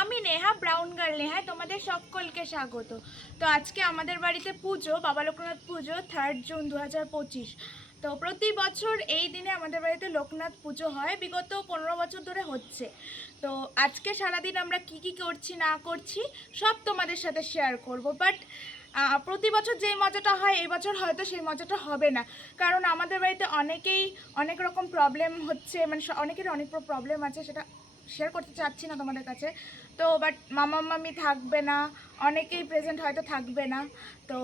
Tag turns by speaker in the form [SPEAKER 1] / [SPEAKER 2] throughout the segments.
[SPEAKER 1] আমি Neha brown girl Neha তোমাদের সকলকে স্বাগত। তো আজকে আমাদের বাড়িতে পুজো, বাবা লোকনাথ পুজো থার্ড জুন দু হাজার পঁচিশ। তো প্রতি বছর এই দিনে আমাদের বাড়িতে লোকনাথ পুজো হয়, বিগত পনেরো বছর ধরে হচ্ছে। তো আজকে সারাদিন আমরা কি কি করছি, না করছি, সব তোমাদের সাথে শেয়ার করব। বাট প্রতি বছর যেই মজাটা হয়, এই বছর হয়তো সেই মজাটা হবে না। কারণ আমাদের বাড়িতে অনেকেই অনেক রকম প্রবলেম হচ্ছে মানে অনেকেরই অনেক প্রবলেম আছে, সেটা শেয়ার করতে চাচ্ছি না তোমাদের কাছে। তো বাট মামা মামি থাকবে না, অনেকেই প্রেজেন্ট হয়তো থাকবে না। তো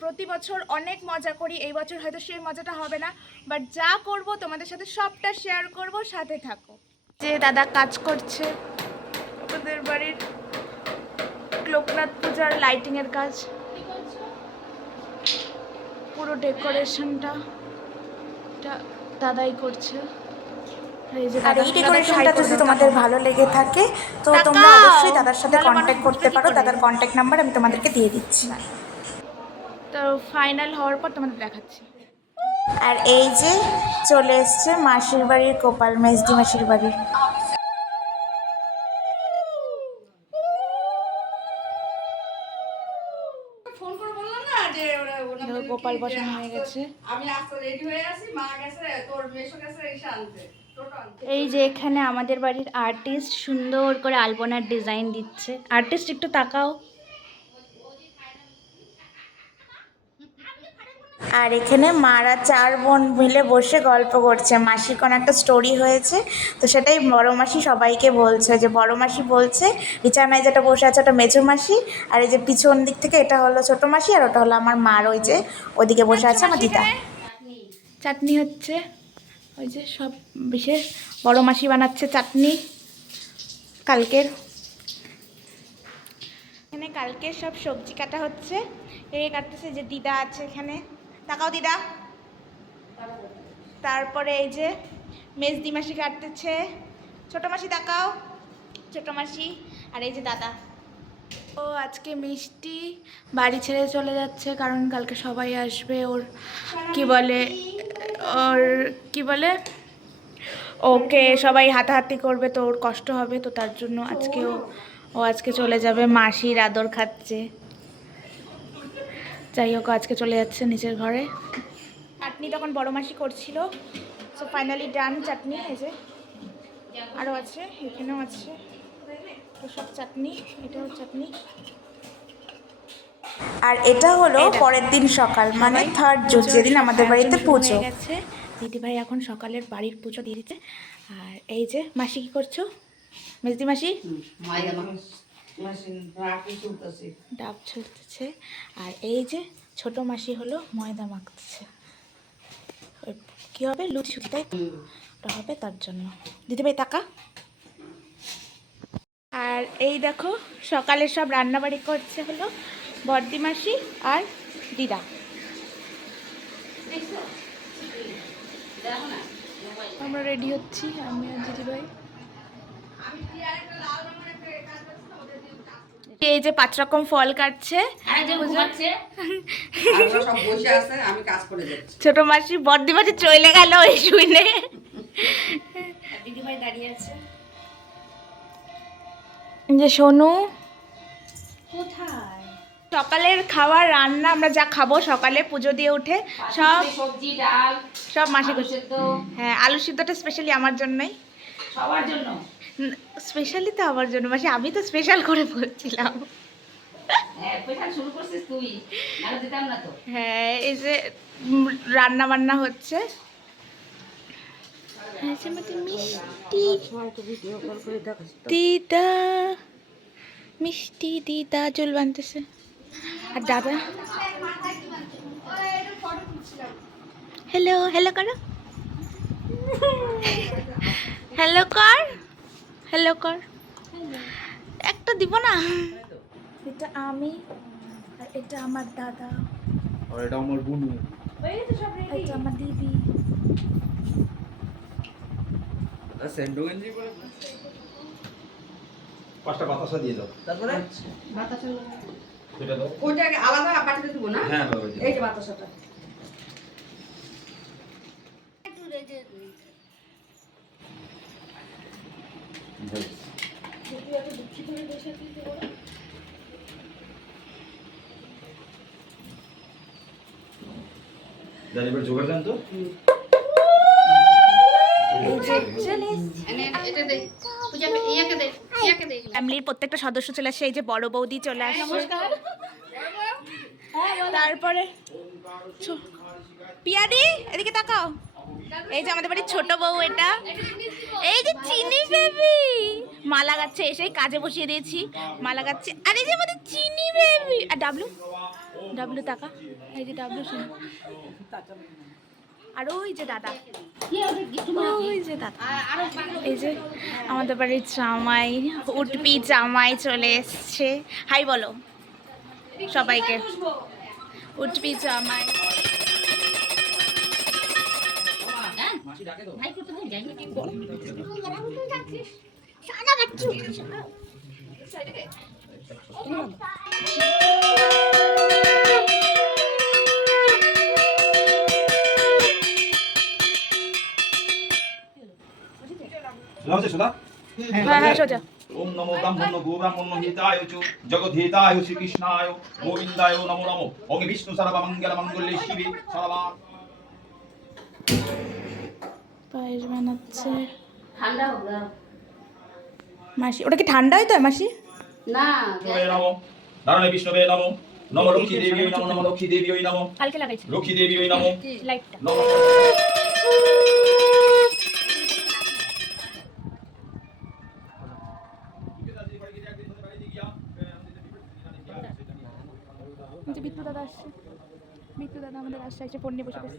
[SPEAKER 1] প্রতি বছর অনেক মজা করি, এই বছর হয়তো সেই মজাটা হবে না। বাট যা করব তোমাদের সাথে সবটা শেয়ার করব, সাথে থাকো। যে দাদা কাজ করছে আমাদের বাড়ির লোকনাথ পূজার লাইটিংয়ের কাজ। পুরো ডেকোরেশনটা দাদাই করছে। আর এই
[SPEAKER 2] ডেকোরেশনটা যদি তোমাদের ভালো লেগে থাকে তো তোমরা অবশ্যই দাদার সাথে কন্ট্যাক্ট করতে পারো। দাদার কন্ট্যাক্ট নাম্বার আমি তোমাদেরকে দিয়ে দিচ্ছি।
[SPEAKER 1] তো ফাইনাল হওয়ার পর তোমাদের দেখাচ্ছি।
[SPEAKER 2] আর এই যে চলে এসছে মাসির বাড়ির কোপাল মেজদি মাসির বাড়ির।
[SPEAKER 3] ওরা
[SPEAKER 1] দেখো,
[SPEAKER 3] বলল
[SPEAKER 1] গোপাল
[SPEAKER 3] কি যে
[SPEAKER 1] বসানো হয়ে গেছে।
[SPEAKER 3] আমি রেডি হয়ে আছি মা গেছে তোর মেশো গেছে এই শান্তে। আনতে
[SPEAKER 1] এই যে এখানে আমাদের বাড়ির আর্টিস্ট সুন্দর করে আলপনার ডিজাইন দিচ্ছে। আর্টিস্ট একটু তাকাও।
[SPEAKER 2] আর এখানে মারা চার বোন মিলে বসে গল্প করছে। মাসির কোনো একটা স্টোরি হয়েছে, তো সেটাই বড় মাসি সবাইকে বলছে যে, বড় মাসি বলছে, বিছানায় যেটা বসে আছে ওটা মেজো মাসি, আর এই যে পিছন দিক থেকে এটা হলো ছোট মাসি আর ওটা হলো আমার মার ওই যে, ওদিকে বসে আছে আমার দিদা।
[SPEAKER 1] চাটনি হচ্ছে, ওই যে সব বিশেষ বড় মাসি বানাচ্ছে চাটনি, কালকের। এখানে কালকের সব সবজি কাটা হচ্ছে, এ কাটতেছে যে দিদা আছে এখানে। তাকাও দিদা। তারপরে এই যে মেজদি মাসি কাটতেছে। ছোট মাসি তাকাও। ছোট মাসি আর এই যে দাদা। ও আজকে মিষ্টি। বাড়ি ছেড়ে চলে যাচ্ছে কারণ কালকে সবাই আসবে। ওর কি বলে ওর কি বলে? ওকে সবাই হাতাহাতি করবে তো ওর কষ্ট হবে তো তার জন্য আজকে ও। ও আজকে চলে যাবে। মাসির আদর খাচ্ছে। যাই হোক আজকে চলে যাচ্ছে নিজের ঘরে। চাটনি তখন বড় মাসি করছিল। সো ফাইনালি ডান চাটনি এই যে। আরও আছে এখানেও আছে। তো সব চাটনি এটাও চাটনি।
[SPEAKER 2] আর এটা হলো পরের দিন সকাল মানে থার্ড জুন যেদিন আমাদের বাড়িতে পুজো।
[SPEAKER 1] গেছে। দিদিভাই এখন সকালের বাড়ির পুজো দিয়ে দিচ্ছে। আর এই যে মাসি কি করছ? মেজদি মাসি? ডাব ছুটতেছে। আর এই যে ছোট মাসি হলো ময়দা মাখতেছে। কি হবে? লুচি সুতি তাই? ওটা হবে তার জন্য। দিদিভাই তাকা। আর এই দেখো সকালে সব রান্নাবাড়ি করছে হলো বর্দি মাসি আর দিদা। আমরা রেডি হচ্ছি আমি আর দিদিভাই এই যে পাঁচ রকম ফল কাটছে। পুজোর-
[SPEAKER 3] আমরা সব বসে আছে আমি কাজ করে যাচ্ছি।
[SPEAKER 1] ছোট মাসি বর্দি মাসি চলে গেল ওই শুনে। দিদিভাই দাঁড়িয়ে আছে। যে সোনু। কোথায়? সকালের খাওয়ার রান্না আমরা যা খাব সকালে পুজো দিয়ে উঠে সব
[SPEAKER 4] সবজি ডাল
[SPEAKER 1] সব মাসি করছে হ্যাঁ আলু সিদ্ধটা স্পেশালি আমার জন্যই।
[SPEAKER 4] সবার জন্য?
[SPEAKER 1] স্পেশালি তো আমার জন্য মাসি আমি তো স্পেশাল করে বলছিলাম
[SPEAKER 4] হ্যাঁ
[SPEAKER 1] হ্যাঁ এই যে রান্না বান্না হচ্ছে। এই যে আমাদের মিষ্টি দিদা মিষ্টি দিদা জল বানতেছে। আর দাদা? হ্যালো হ্যালো করো? হ্যালো কর? হ্যালো কর। একটা দিব না? এটা আমি আর এটা আমার দাদা।
[SPEAKER 5] আর এটা আমার বুনু।
[SPEAKER 1] এটা আমার দিদি।
[SPEAKER 5] পাঁচটা বাতাসা দিয়ে দাও।
[SPEAKER 3] তারপরে?
[SPEAKER 5] দাও।
[SPEAKER 3] ওইটাকে আলাদা পাঠিয়ে দেবো না?
[SPEAKER 5] হ্যাঁ
[SPEAKER 3] এই যে বাতাসাটা।
[SPEAKER 5] ভাই যান জোগাড় দেন তো।
[SPEAKER 3] এনে এটা দে পূজা ইয়াকে দে ইয়াকে দে
[SPEAKER 1] ফ্যামিলির প্রত্যেকটা সদস্য চলে আসে এই যে বড় বৌদি চলে আসে। তারপরে পিয়াদি এদিকে তাকাও। এই যে আমাদের বাড়ির ছোট বউ এটা। এই যে চিনি বেবি মালা গাচ্ছে এসে কাজে বসিয়ে দিয়েছি। মালা গাচ্ছে আর এই যে আমাদের চিনি বেবি আর ডাবলু ডাবলু টাকা। এই যে ডাবলু শোনো। আর ওই যে দাদা। ওই যে দাদা। এই যে আমাদের বাড়ির জামাই, উঠবি জামাই চলে এসছে। হাই বলো, সবাইকে। উঠবি জামাই।
[SPEAKER 4] ভাই করতে ভুল যাই
[SPEAKER 1] হ্যাঁ সোজা।
[SPEAKER 5] ওম নমো ব্রাহ্মণ গো ব্রাহ্মণ হিতায় চ জগদ্ধিতায় শ্রীকৃষ্ণায় গোবিন্দায় নমো নমো। ওম বিষ্ণু সর্বা মঙ্গল মঙ্গলে শিবে সর্বা।
[SPEAKER 1] পায়েস বানাচ্ছে। মাসি ওটা কি ঠান্ডা হয় তো মাসি?
[SPEAKER 4] না
[SPEAKER 5] নারায়ণ বিষ্ণুবে নমো। নমো। লক্ষ্মী দেবী নমো নমো লক্ষ্মী দেবী নমো।
[SPEAKER 1] কালকে লাগাইছি।
[SPEAKER 5] লক্ষ্মী দেবী নমো।
[SPEAKER 1] লাইটটা
[SPEAKER 5] নমো।
[SPEAKER 1] বিট্টু দাদা আসছে। বিট্টু দাদা আমাদের আসছে এসে ফোন নিয়ে বসে গেছে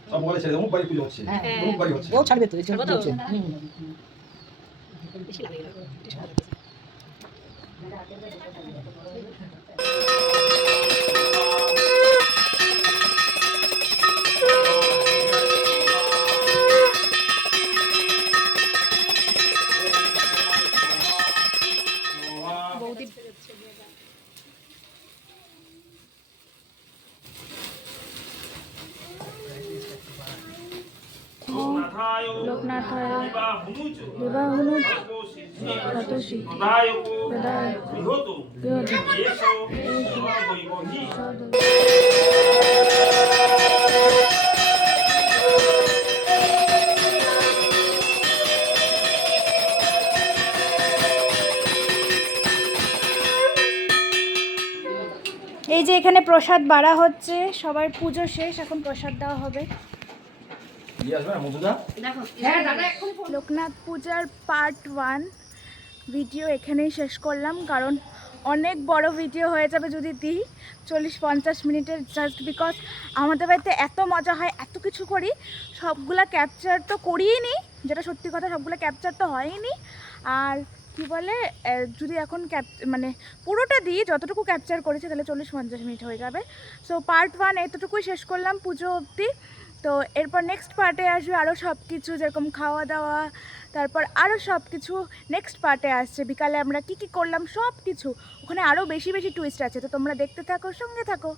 [SPEAKER 5] সব মোবাইলে ছেড়ে দেবো বাড়ি পুজো হচ্ছে। অমুক বাড়ি হচ্ছে।
[SPEAKER 6] ও ছাড়বে তো এই জন্য বলছে
[SPEAKER 1] লোকনাথ বিবাহ এই যে এখানে প্রসাদ বাড়া হচ্ছে সবার পুজো শেষ এখন প্রসাদ দেওয়া হবে। লোকনাথ পূজার পার্ট ওয়ান ভিডিও এখানেই শেষ করলাম কারণ অনেক বড় ভিডিও হয়ে যাবে যদি দিই চল্লিশ পঞ্চাশ মিনিটের জাস্ট বিকজ আমাদের বাড়িতে এত মজা হয় এত কিছু করি সবগুলা ক্যাপচার তো করিই নি যেটা সত্যি কথা সবগুলো ক্যাপচার তো হয়নি আর কি বলে যদি এখন ক্যাপ মানে পুরোটা দিই যতটুকু ক্যাপচার করেছে তাহলে চল্লিশ পঞ্চাশ মিনিট হয়ে যাবে। সো পার্ট ওয়ান এতটুকুই শেষ করলাম পুজো অবধি। তো এরপর নেক্সট পার্টে আসবে আরও সব কিছু যেরকম খাওয়া দাওয়া তারপর আরও সব কিছু নেক্সট পার্টে আসছে। বিকালে আমরা কি কি করলাম সব কিছু ওখানে আরও বেশি বেশি টুইস্ট আছে। তো তোমরা দেখতে থাকো, সঙ্গে থাকো।